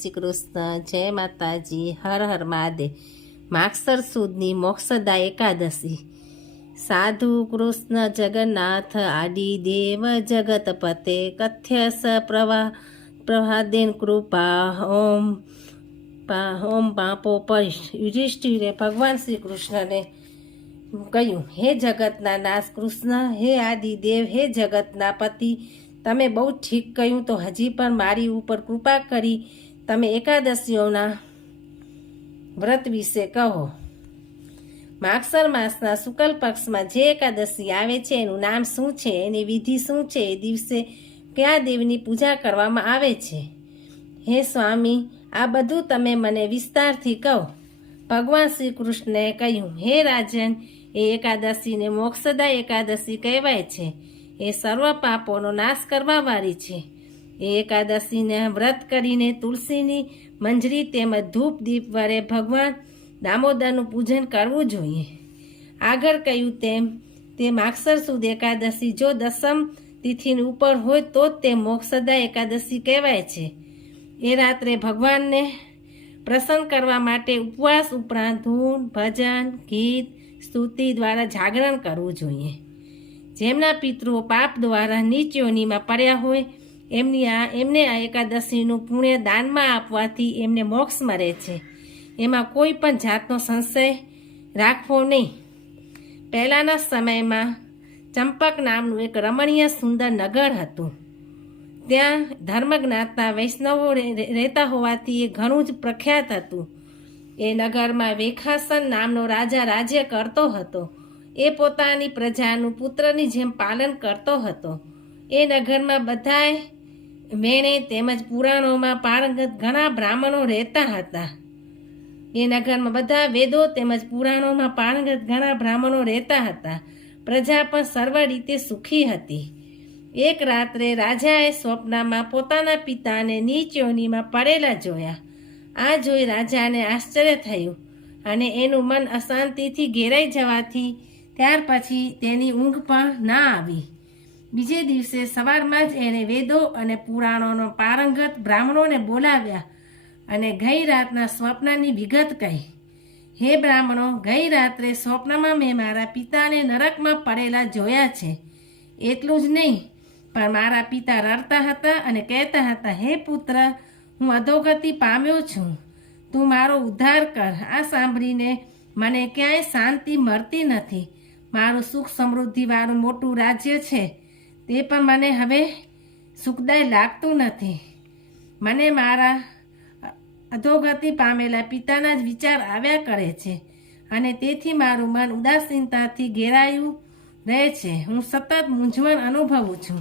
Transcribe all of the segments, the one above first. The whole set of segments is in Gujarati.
શ્રી કૃષ્ણ જય માતાજી, હર હર મહાદેવ. માક્ષર સુદની મોક્ષદા એકાદશી. સાધુ કૃષ્ણ જગન્નાથ, આદિદેવ જગતપતે કથ્ય સ પ્રવા, પ્રભાદેન કૃપા, ઓમ ઓમ પાપો યુધિષ્ઠિરે ભગવાન શ્રી કૃષ્ણને કહ્યું, હે જગતના નાશ કૃષ્ણ, હે આદિદેવ, હે જગતના પતિ, તમે બહુ ઠીક કહ્યું તો હજી પણ મારી ઉપર કૃપા કરી તમે એકાદશીઓના વ્રત વિશે કહો. માગસર માસના શુક્લ પક્ષમાં જે એકાદશી આવે છે, એનું નામ શું છે, એની વિધિ શું છે, એ દિવસે કયા દેવની પૂજા કરવામાં આવે છે? હે સ્વામી, આ બધું તમે મને વિસ્તારથી કહો. ભગવાન શ્રી કૃષ્ણએ કહ્યું, હે રાજન, એ એકાદશીને મોક્ષદા એકાદશી કહેવાય છે. એ સર્વ પાપોનો નાશ કરવાવાળી છે. એ એકાદશીને વ્રત કરીને તુલસીની મંજરી તેમજ ધૂપ દીપ વડે ભગવાન દામોદરનું પૂજન કરવું જોઈએ આગળ કહ્યું તેમ તે માક્ષર સુદ એકાદશી જો દસમ તિથિની ઉપર હોય તો જ તે મોક્ષદા એકાદશી કહેવાય છે એ રાત્રે ભગવાનને પ્રસન્ન કરવા માટે ઉપવાસ ઉપરાંત ધૂન ભજન ગીત સ્તુતિ દ્વારા જાગરણ કરવું જોઈએ જેમના પિતૃઓ પાપ દ્વારા નીચ યોનીમાં પડ્યા હોય એમની આ એમને આ એકાદશીનું પુણ્ય દાનમાં આપવાથી એમને મોક્ષ મળે છે. એમાં કોઈ પણ જાતનો સંશય રાખવો નહીં. પહેલાંના સમયમાં ચંપક નામનું એક રમણીય સુંદર નગર હતું. ત્યાં ધર્મજ્ઞાતા વૈષ્ણવો રહેતા હોવાથી એ ઘણું જ પ્રખ્યાત હતું. એ નગરમાં વેખાસન નામનો રાજા રાજ્ય કરતો હતો. એ પોતાની પ્રજાનું પુત્રની જેમ પાલન કરતો હતો. એ નગરમાં બધાય વેણે તેમજ પુરાણોમાં પારંગત ઘણા બ્રાહ્મણો રહેતા હતા. એ નગરમાં બધા વેદો તેમજ પુરાણોમાં પારંગત ઘણા બ્રાહ્મણો રહેતા હતા. પ્રજા પણ સર્વ રીતે સુખી હતી. એક રાત્રે રાજાએ સ્વપ્નમાં પોતાના પિતાને નીચ યોનિમાં પડેલા જોયા. આ જોઈ રાજાને આશ્ચર્ય થયું અને એનું મન અશાંતિથી ઘેરાઈ જવાથી ત્યાર પછી તેની ઊંઘ પણ ના આવી. બીજે દિવસે સવારમાં જ એણે વેદો અને પુરાણોનો પારંગત બ્રાહ્મણોને બોલાવ્યા અને ગઈ રાતના સ્વપ્નની વિગત કહી. હે બ્રાહ્મણો, ગઈ રાત્રે સ્વપ્નમાં મેં મારા પિતાને નરકમાં પડેલા જોયા છે. એટલું જ નહીં, પણ મારા પિતા રડતા હતા અને કહેતા હતા, હે પુત્ર, હું અધોગતિ પામ્યો છું. તું મારો ઉદ્ધાર કર. આ સાંભળીને મને ક્યાંય શાંતિ મળતી નથી. મારું સુખ સમૃદ્ધિવાળું મોટું રાજ્ય છે. તે પણ મને હવે સુખદાય લાગતું નથી. મને મારા અધોગતિ પામેલા પિતાના જ વિચાર આવ્યા કરે છે અને તેથી મારું મન ઉદાસીનતાથી ઘેરાયું રહે છે. હું સતત મૂંઝવણ અનુભવું છું.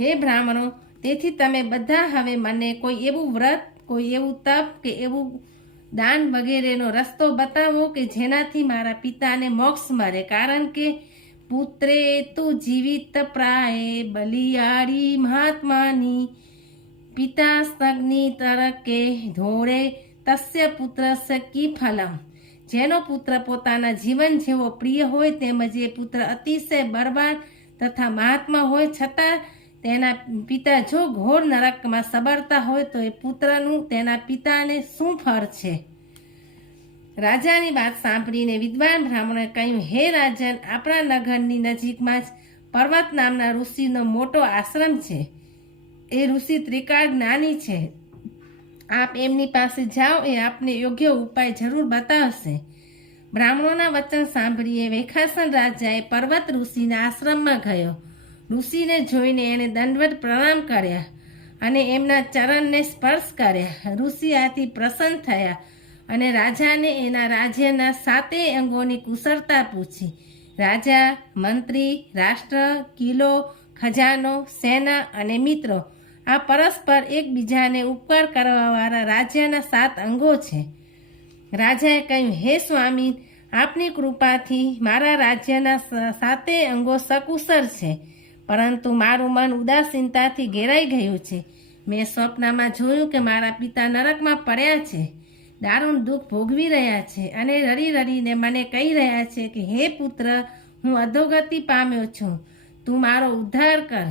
હે બ્રાહ્મણો, તેથી તમે બધા હવે મને કોઈ એવું વ્રત, કોઈ એવું તપ કે એવું દાન વગેરેનો રસ્તો બતાવો કે જેનાથી મારા પિતાને મોક્ષ મળે. કારણ કે પુત્રે તું જીવિત પ્રાય બલિયાળી મહાત્માની. પિતા સ્તગ્નિ તરકે ધોળે તસ્ય પુત્રસ્ય કી ફલમ. જેનો પુત્ર પોતાના જીવન જેવો પ્રિય હોય તેમજ એ પુત્ર અતિશય બરબાદ તથા મહાત્મા હોય છતાં તેના પિતા જો ઘોર નરકમાં સબરતા હોય તો એ પુત્રનું તેના પિતાને શું ફળ છે? રાજાની વાત સાંભળીને વિદ્વાન બ્રાહ્મણે કહ્યું, હે રાજન, આપણા નગરની નજીકમાં જ પર્વત નામના ઋષિનો મોટો આશ્રમ છે. એ ઋષિ ત્રિકાળ જ્ઞાની છે. આપ એમની પાસે જાઓ, એ આપને યોગ્ય ઉપાય જરૂર બતાવશે. બ્રાહ્મણોના વચન સાંભળીએ વેખાસન રાજાએ પર્વત ઋષિના આશ્રમમાં ગયો. ઋષિને જોઈને એણે દંડવત પ્રણામ કર્યા અને એમના ચરણને સ્પર્શ કર્યા. ઋષિ આથી પ્રસન્ન થયા. અને રાજાને એના રાજ્યના સાતેય અંગોની કુશળતા પૂછી. રાજા, મંત્રી, રાષ્ટ્ર કિલ્લો ખજાનો, સેના અને મિત્રો, આ પરસ્પર એકબીજાને ઉપકાર કરવાવાળા રાજ્યના સાત અંગો છે. રાજાએ કહ્યું, હે સ્વામી, આપની કૃપાથી મારા રાજ્યના સાતેય અંગો સકુશળ છે, પરંતુ મારું મન ઉદાસીનતાથી ઘેરાઈ ગયું છે. મેં સ્વપ્નમાં જોયું કે મારા પિતા નરકમાં પડ્યા છે. દારૂણ દુઃખ ભોગવી રહ્યા છે અને રડી રડીને મને કહી રહ્યા છે કે, હે પુત્ર, હું અધોગતિ પામ્યો છું. તું મારો ઉદ્ધાર કર.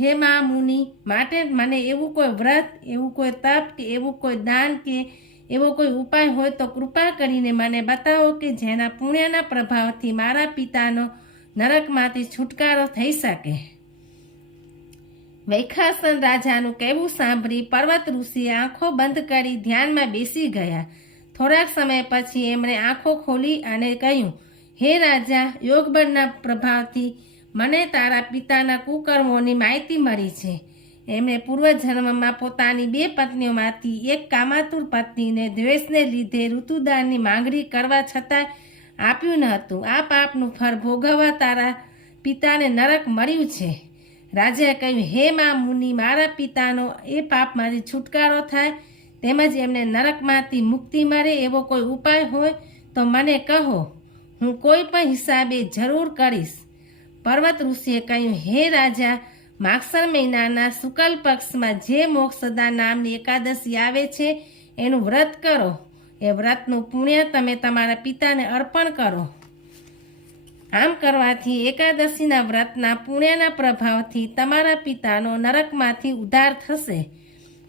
હે મા મુનિ, માટે મને એવું કોઈ વ્રત, એવું કોઈ તપ કે એવું કોઈ દાન કે એવો કોઈ ઉપાય હોય તો કૃપા કરીને મને બતાવો કે જેના પુણ્યના પ્રભાવથી મારા પિતાનો નરકમાંથી છુટકારો થઈ શકે. વૈખાસન રાજાનું કહેવું સાંભળી પર્વત ઋષિ આંખો બંધ કરી ધ્યાનમાં બેસી ગયા. થોડાક સમય પછી એમણે આંખો ખોલી અને કહ્યું, હે રાજા, યોગબળના પ્રભાવથી મને તારા પિતાના કુકર્મોની માહિતી મળી છે. એમણે પૂર્વજન્મમાં પોતાની બે પત્નીઓમાંથી એક કામાતુર પત્નીને દ્વેષને લીધે ઋતુદાનની માંગણી કરવા છતાં આપ્યું ન હતું. આ પાપનું ફળ ભોગવવા તારા પિતાને નરક મળ્યું છે. રાજાએ કહ્યું, હે મા મુનિ, મારા પિતાનો એ પાપમાંથી છુટકારો થાય, તેમજ એમને નરકમાંથી મુક્તિ મળે એવો કોઈ ઉપાય હોય તો મને કહો. હું કોઈ પણ હિસાબે જરૂર કરીશ. પર્વત ઋષિએ કહ્યું, હે રાજા, માગસર મહિનાના શુકલ પક્ષમાં જે મોક્ષદા નામની એકાદશી આવે છે, એનું વ્રત કરો. એ વ્રતનું પુણ્ય તમે તમારા પિતાને અર્પણ કરો. આમ કરવાથી એકાદશીના વ્રતના પુણ્યના પ્રભાવથી તમારા પિતાનો નરકમાંથી ઉદ્ધાર થશે.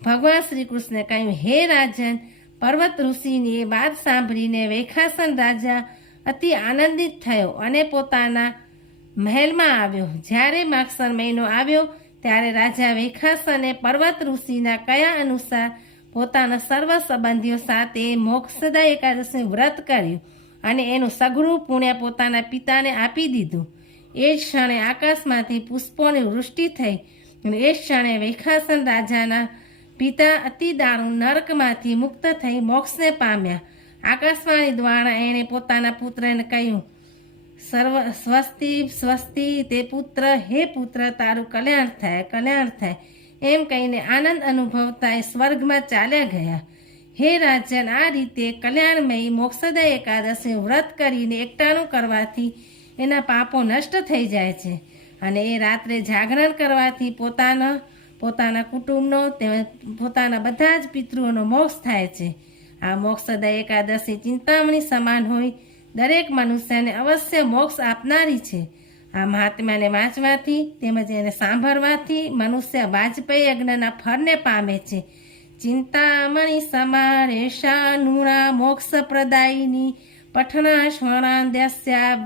ભગવાન શ્રી કૃષ્ણે કહ્યું, હે રાજન, પર્વત ઋષિની એ વાત સાંભળીને વેખાસન રાજા અતિ આનંદિત થયો અને પોતાના મહેલમાં આવ્યો. જ્યારે માગસર મહિનો આવ્યો, ત્યારે રાજા વેખાસને પર્વત ઋષિના કયા અનુસાર પોતાના સર્વ સંબંધીઓ સાથે મોક્ષદા એકાદશી વ્રત કર્યું. અને એનું સઘળું પુણ્ય પોતાના પિતાને આપી દીધું. એ જ ક્ષણે આકાશમાંથી પુષ્પોની વૃષ્ટિ થઈ અને એ જ ક્ષણે વૈખાસન રાજાના પિતા અતિ દારૂણ નર્કમાંથી મુક્ત થઈ મોક્ષને પામ્યા. આકાશવાણી દ્વારા એણે પોતાના પુત્રને કહ્યું, સર્વ સ્વસ્તિ સ્વસ્તિ, તે પુત્ર, હે પુત્ર, તારું કલ્યાણ થાય કલ્યાણ થાય. એમ કહીને આનંદ અનુભવતા એ સ્વર્ગમાં ચાલ્યા ગયા. હે રાજન આ રીતે કલ્યાણમયી મોક્ષદા એકાદશી વ્રત કરીને એકટાણું કરવાથી એના પાપો નષ્ટ થઈ જાય છે. અને એ રાત્રે જાગરણ કરવાથી પોતાના પોતાના કુટુંબનો, તેમજ પોતાના બધા જ પિતૃઓનો મોક્ષ થાય છે. આ મોક્ષદા એકાદશી ચિંતામણી સમાન હોય દરેક મનુષ્યને અવશ્ય મોક્ષ આપનારી છે. આ મહાત્માને વાંચવાથી તેમજ એને સાંભળવાથી મનુષ્ય વાજપેયી યજ્ઞના ફળને પામે છે. ચિંતામણી સમારે શાનુરા મોક્ષ પ્રદાયિની પઠના સ્વણાદ્યસ્યા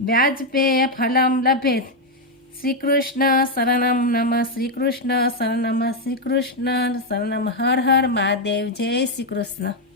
વ્યાજપે ફલમ લભેત શ્રીકૃષ્ણ શરણમ નમ શ્રીકૃષ્ણ શરણમ શ્રીકૃષ્ણ શરણમ હર હર મહાદેવ જય શ્રી કૃષ્ણ